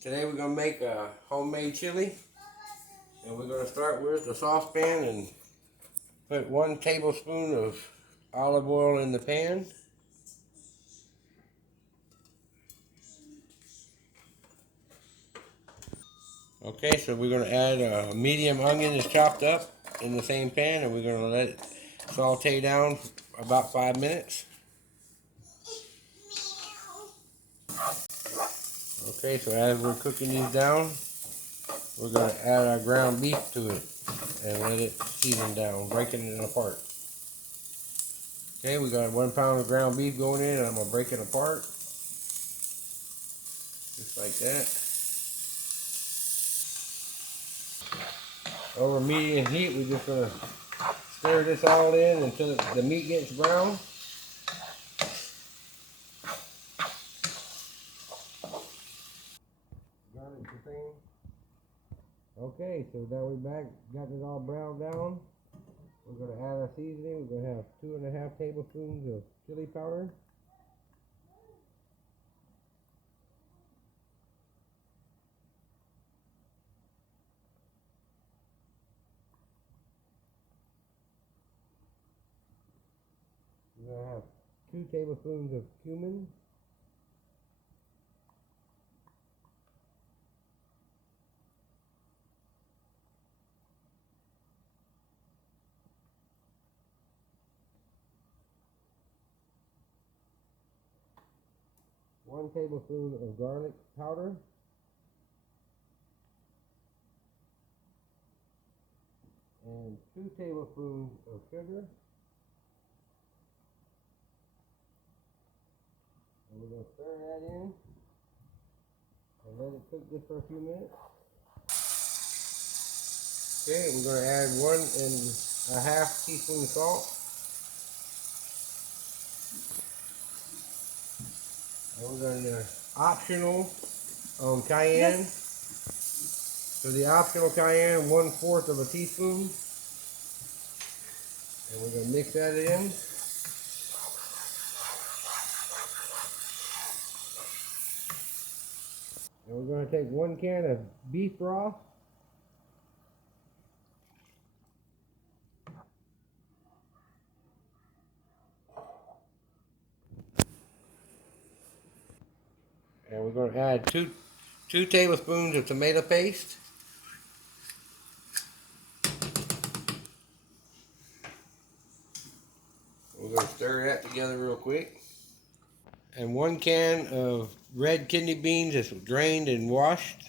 Today we're going to make a homemade chili, and we're going to start with the saucepan and put 1 tablespoon of olive oil in the pan. Okay, so we're going to add a medium onion that's chopped up in the same pan, and we're going to let it saute down for about 5 minutes. Okay, so as we're cooking these down, we're going to add our ground beef to it and let it season down, breaking it apart. Okay, we got 1 pound of ground beef going in, and I'm going to break it apart. Just like that. Over medium heat, we're just going to stir this all in until the meat gets brown. Garlic the same. Okay, so now we're back, got it all browned down. We're going to add our seasoning. We're going to have 2.5 tablespoons of chili powder. We're going to have 2 tablespoons of cumin. One tablespoon of garlic powder. And 2 tablespoons of sugar. And we're going to stir that in and let it cook just for a few minutes. Okay, we're going to add 1.5 teaspoons salt. And we're going to optional cayenne. For the optional cayenne, 1/4 of a teaspoon. And we're going to mix that in. And we're going to take 1 can of beef broth. And we're going to add 2 tablespoons of tomato paste. We're going to stir that together real quick. And 1 can of red kidney beans that's drained and washed.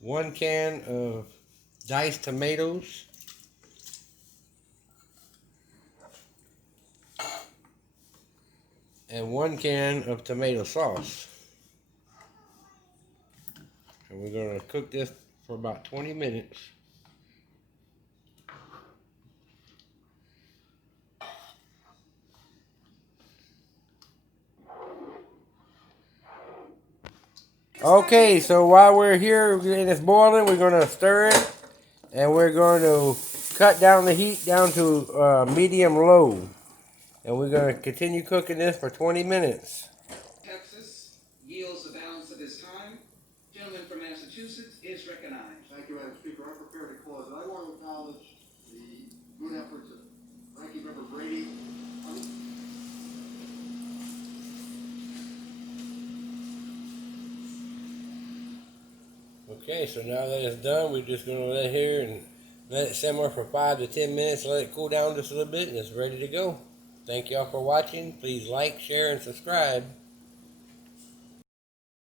One can of diced tomatoes. And 1 can of tomato sauce. And we're going to cook this for about 20 minutes. Okay, so while we're here and it's boiling, we're going to stir it. And we're going to cut down the heat down to medium low. And we're going to continue cooking this for 20 minutes. Texas yields the balance of his time. Gentleman from Massachusetts is recognized. Thank you, Madam Speaker. I'm prepared to close. I want to acknowledge the good efforts of Ranking Member Brady. Okay, so now that it's done, we're just going to let it here and let it simmer for 5 to 10 minutes. Let it cool down just a little bit, and it's ready to go. Thank y'all for watching. Please like, share, and subscribe.